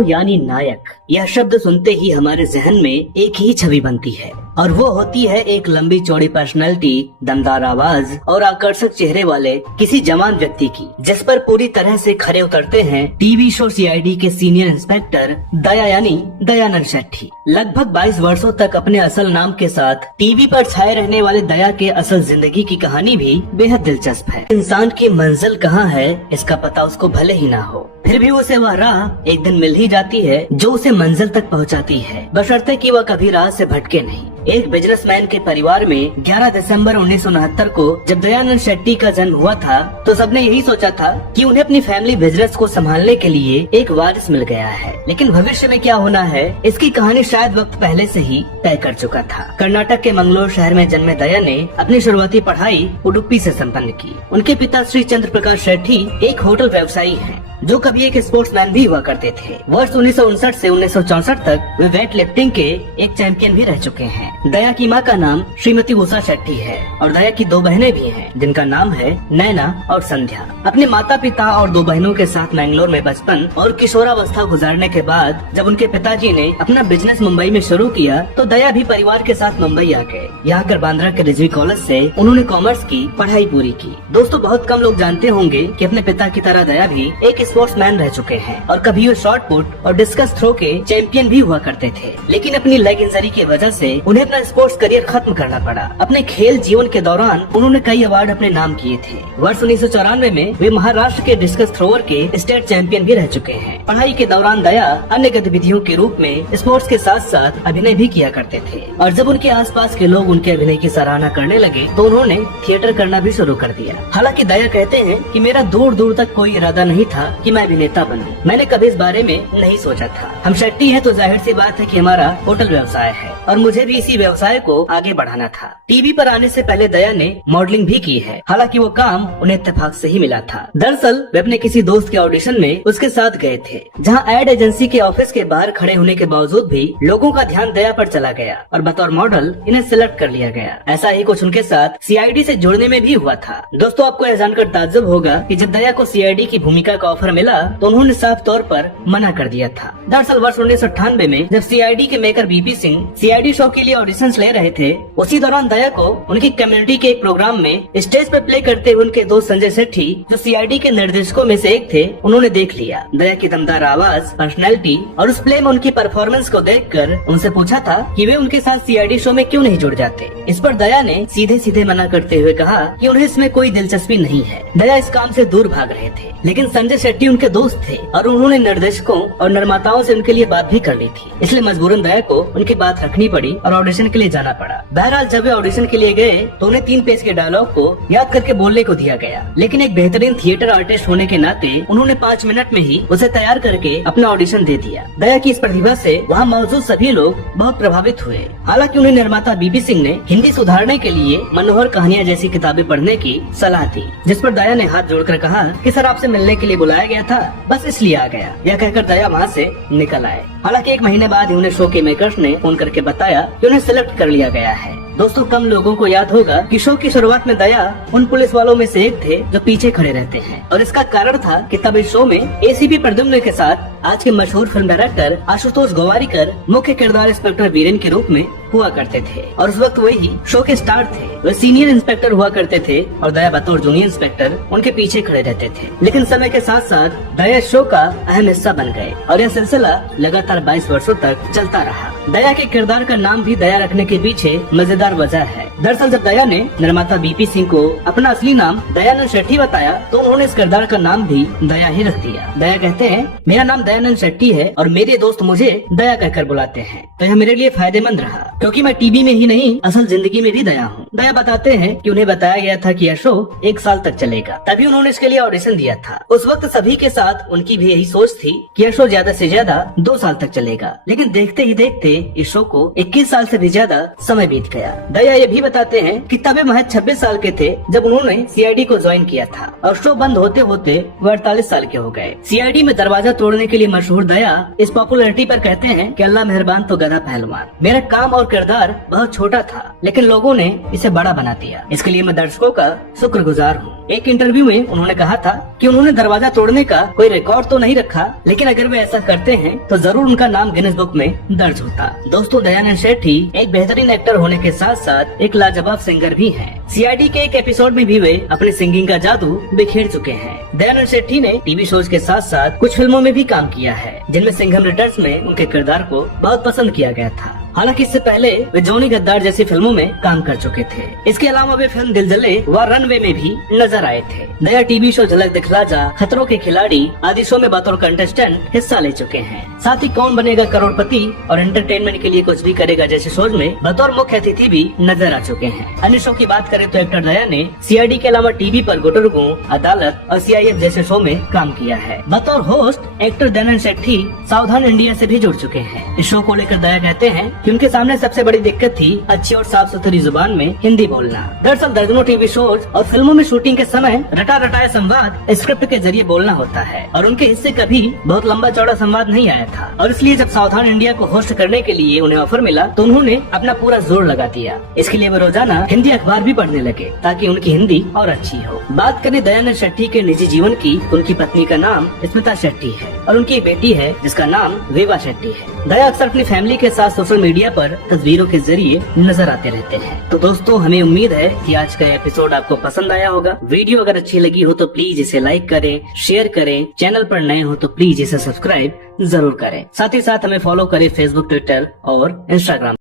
Hero यानी नायक, यह शब्द सुनते ही हमारे जहन में एक ही छवि बनती है और वो होती है एक लंबी चौड़ी पर्सनैलिटी, दमदार आवाज और आकर्षक चेहरे वाले किसी जवान व्यक्ति की, जिस पर पूरी तरह से खरे उतरते हैं टीवी शो सीआईडी के सीनियर इंस्पेक्टर दया यानी दयानंद शेट्टी। लगभग 22 वर्षों तक अपने असल नाम के साथ टीवी पर छाए रहने वाले दया के असल जिंदगी की कहानी भी बेहद दिलचस्प है। इंसान की मंजिल कहाँ है इसका पता उसको भले ही ना हो, फिर भी उसे वह राह एक दिन मिल ही जाती है जो उसे मंजिल तक पहुंचाती है, बशर्ते कि वह कभी राह से भटके नहीं। एक बिजनेसमैन के परिवार में 11 दिसंबर 1969 को जब दयानंद शेट्टी का जन्म हुआ था तो सबने यही सोचा था कि उन्हें अपनी फैमिली बिजनेस को संभालने के लिए एक वारिस मिल गया है, लेकिन भविष्य में क्या होना है इसकी कहानी शायद वक्त पहले से ही तय कर चुका था। कर्नाटक के मंगलोर शहर में जन्मे दया ने अपनी शुरुआती पढ़ाई उडुपी से संपन्न की। उनके पिता श्री चंद्र प्रकाश शेट्टी एक होटल व्यवसायी हैं, जो कभी एक स्पोर्ट्समैन भी हुआ करते थे। वर्ष 1959 से 1964 तक वे वेट लिफ्टिंग के एक चैंपियन भी रह चुके हैं। दया की मां का नाम श्रीमती उषा शेट्टी है और दया की 2 बहनें भी हैं, जिनका नाम है नैना और संध्या। अपने माता पिता और 2 बहनों के साथ मैंगलोर में बचपन और किशोरावस्था गुजारने के बाद जब उनके पिताजी ने अपना बिजनेस मुंबई में शुरू किया तो दया भी परिवार के साथ मुंबई आ गए। यहाँ आकर बांद्रा के रिजवी कॉलेज से उन्होंने कॉमर्स की पढ़ाई पूरी की। दोस्तों, बहुत कम लोग जानते होंगे कि अपने पिता की तरह दया भी एक स्पोर्ट्समैन रह चुके हैं और कभी वो शॉट पुट और डिस्कस थ्रो के चैंपियन भी हुआ करते थे, लेकिन अपनी लेग इंजरी की वजह से उन्हें अपना स्पोर्ट्स करियर खत्म करना पड़ा। अपने खेल जीवन के दौरान उन्होंने कई अवार्ड अपने नाम किए थे। वर्ष 1994 में वे महाराष्ट्र के डिस्कस थ्रोअर के स्टेट चैंपियन भी रह चुके हैं। पढ़ाई के दौरान दया अन्य गतिविधियों के रूप में स्पोर्ट्स के साथ साथ अभिनय भी किया करते थे और जब उनके आसपास के लोग उनके अभिनय की सराहना करने लगे तो उन्होंने थिएटर करना भी शुरू कर दिया। हालांकि दया कहते हैं कि मेरा दूर दूर तक कोई इरादा नहीं था कि मैं अभिनेता बनूं। मैंने कभी इस बारे में नहीं सोचा था। हम शेट्टी हैं तो जाहिर सी बात है कि हमारा होटल व्यवसाय है और मुझे भी इसी व्यवसाय को आगे बढ़ाना था। टीवी पर आने से पहले दया ने मॉडलिंग भी की है, हालांकि वो काम उन्हें इत्तेफाक से ही मिला था। दरअसल वे अपने किसी दोस्त के ऑडिशन में उसके साथ गए थे, जहां एड एजेंसी के ऑफिस के बाहर खड़े होने के बावजूद भी लोगों का ध्यान दया पर चला गया और बतौर मॉडल इन्हें सिलेक्ट कर लिया गया। ऐसा ही कुछ उनके साथ सीआईडी से जुड़ने में भी हुआ था। दोस्तों, आपको यह जानकर ताज्जुब होगा कि जब दया को सीआईडी की भूमिका का ऑफर मिला तो उन्होंने साफ तौर पर मना कर दिया था। दरअसल वर्ष 1998 में जब सीआईडी के maker BP Singh CID show के लिए ऑडिशंस ले रहे थे, उसी दौरान दया को उनकी कम्युनिटी के एक प्रोग्राम में स्टेज पर प्ले करते हुए उनके दोस्त संजय सेठी, जो सीआईडी के निर्देशकों में से एक थे, उन्होंने देख लिया। दया की दमदार आवाज, पर्सनैलिटी और उस प्ले में उनकी परफॉर्मेंस को देखकर उनसे पूछा था कि वे उनके साथ सीआईडी शो में क्यों नहीं जुड़ जाते। इस पर दया ने सीधे सीधे मना करते हुए कहा कि उन्हें इसमें कोई दिलचस्पी नहीं है। दया इस काम से दूर भाग रहे थे, लेकिन संजय शेट्टी उनके दोस्त थे और उन्होंने निर्देशकों और निर्माताओं से उनके लिए बात भी कर ली थी, इसलिए मजबूरन दया को उनकी बात रखनी पड़ी और ऑडिशन के लिए जाना पड़ा। बहरहाल जब वे ऑडिशन के लिए गए तो उन्हें 3 पेज के डायलॉग को याद करके बोलने को दिया गया, लेकिन एक बेहतरीन थिएटर आर्टिस्ट होने के नाते उन्होंने 5 मिनट में ही उसे तैयार करके अपना ऑडिशन दे दिया। दया की इस प्रतिभा से वहाँ मौजूद सभी लोग बहुत प्रभावित हुए। हालांकि उन्हें निर्माता बीपी सिंह ने हिंदी सुधारने के लिए मनोहर कहानियाँ जैसी किताबें पढ़ने की सलाह दी, जिस पर दया ने हाथ जोड़कर कहा कि सर, आपसे मिलने के लिए बुलाया गया था, बस इसलिए आ गया। यह कहकर दया वहाँ से निकल आए। हालांकि 1 महीने बाद उन्हें शो के मेकर्स ने फोन करके बताया कि उन्हें सिलेक्ट कर लिया गया है। दोस्तों, कम लोगों को याद होगा कि शो की शुरुआत में दया उन पुलिस वालों में से एक थे जो पीछे खड़े रहते हैं और इसका कारण था कि तब इस शो में एसीपी प्रद्युम्न के साथ आज के मशहूर फिल्म डायरेक्टर आशुतोष गोवारिकर मुख्य किरदार इंस्पेक्टर वीरेन के रूप में हुआ करते थे और उस वक्त वही शो के स्टार थे। वे सीनियर इंस्पेक्टर हुआ करते थे और दया बतौर जूनियर इंस्पेक्टर उनके पीछे खड़े रहते थे, लेकिन समय के साथ साथ दया शो का अहम हिस्सा बन गए और यह सिलसिला लगातार 22 वर्षों तक चलता रहा। दया के किरदार का नाम भी दया रखने के पीछे मजेदार वजह है। दरअसल जब दया ने निर्माता बीपी सिंह को अपना असली नाम दयानंद शेट्टी बताया तो उन्होंने इस किरदार का नाम भी दया ही रख दिया। दया कहते हैं, मेरा नाम दयानंद शेट्टी है और मेरे दोस्त मुझे दया कहकर बुलाते हैं, तो यह मेरे लिए फायदेमंद रहा क्योंकि मैं टीवी में ही नहीं असल जिंदगी में भी दया हूँ। दया बताते हैं कि उन्हें बताया गया था कि यह शो 1 साल तक चलेगा, तभी उन्होंने इसके लिए ऑडिशन दिया था। उस वक्त सभी के साथ उनकी भी यही सोच थी कि यह शो ज्यादा से ज्यादा 2 साल तक चलेगा, लेकिन देखते ही देखते इस शो को 21 साल से भी ज्यादा समय बीत गया। दया ये भी बताते हैं कि तब वे महज 26 साल के थे जब उन्होंने CID को ज्वाइन किया था और शो बंद होते होते वो 48 साल के हो गए। CID में दरवाजा तोड़ने के लिए मशहूर दया इस पॉपुलैरिटी पर कहते हैं कि अल्लाह मेहरबान तो गधा पहलवान। मेरा काम और किरदार बहुत छोटा था लेकिन लोगों ने इसे बड़ा बना दिया, इसके लिए मैं दर्शकों का शुक्रगुजार हूँ। एक इंटरव्यू में उन्होंने कहा था कि उन्होंने दरवाजा तोड़ने का कोई रिकॉर्ड तो नहीं रखा, लेकिन अगर वे ऐसा करते हैं तो जरूर उनका नाम गिनीज बुक में दर्ज होता। दोस्तों, दयानंद शेट्टी एक बेहतरीन एक्टर होने के साथ साथ एक लाजवाब सिंगर भी हैं। CID के एक एपिसोड में भी वे अपनी सिंगिंग का जादू बिखेर चुके हैं। दयानंद शेट्टी ने टीवी शोज के साथ साथ कुछ फिल्मों में भी काम किया है, जिनमें सिंघम रिटर्न्स में उनके किरदार को बहुत पसंद किया गया था। हालांकि इससे पहले वे जॉनी गद्दार जैसी फिल्मों में काम कर चुके थे। इसके अलावा वे फिल्म दिल जले व रनवे में भी नजर आए थे। दया टीवी शो झलक दिखला जा, खतरों के खिलाड़ी आदि शो में बतौर कंटेस्टेंट हिस्सा ले चुके हैं। साथ ही कौन बनेगा करोड़पति और एंटरटेनमेंट के लिए कुछ भी करेगा जैसे शोज में बतौर मुख्य अतिथि भी नजर आ चुके हैं। अन्य शो की बात करें तो एक्टर दया ने CID के अलावा टीवी पर गुटरगू, अदालत और CIF जैसे शो में काम किया है। बतौर होस्ट एक्टर दयानंद शेट्टी सावधान इंडिया से भी जुड़ चुके हैं। इस शो को लेकर दया कहते हैं कि उनके सामने सबसे बड़ी दिक्कत थी अच्छी और साफ सुथरी जुबान में हिंदी बोलना। दरअसल दर्जनों टीवी शोज और फिल्मों में शूटिंग के समय रटा रटाया संवाद स्क्रिप्ट के जरिए बोलना होता है और उनके हिस्से कभी बहुत लंबा चौड़ा संवाद नहीं आया था, और इसलिए जब सावधान इंडिया को होस्ट करने के लिए उन्हें ऑफर मिला तो उन्होंने अपना पूरा जोर लगा दिया। इसके लिए वे रोजाना हिंदी अखबार भी पढ़ने लगे ताकि उनकी हिंदी और अच्छी हो। बात करें दयानंद शेट्टी के निजी जीवन की, उनकी पत्नी का नाम स्मिता शेट्टी है और उनकी एक बेटी है जिसका नाम विवा शेट्टी है। दया अक्सर अपनी फैमिली के साथ सोशल मीडिया पर तस्वीरों के जरिए नजर आते रहते हैं। तो दोस्तों, हमें उम्मीद है कि आज का एपिसोड आपको पसंद आया होगा। वीडियो अगर अच्छी लगी हो तो प्लीज इसे लाइक करें, शेयर करें। चैनल पर नए हो तो प्लीज इसे सब्सक्राइब जरूर करें। साथ ही साथ हमें फॉलो करें फेसबुक, ट्विटर और इंस्टाग्राम।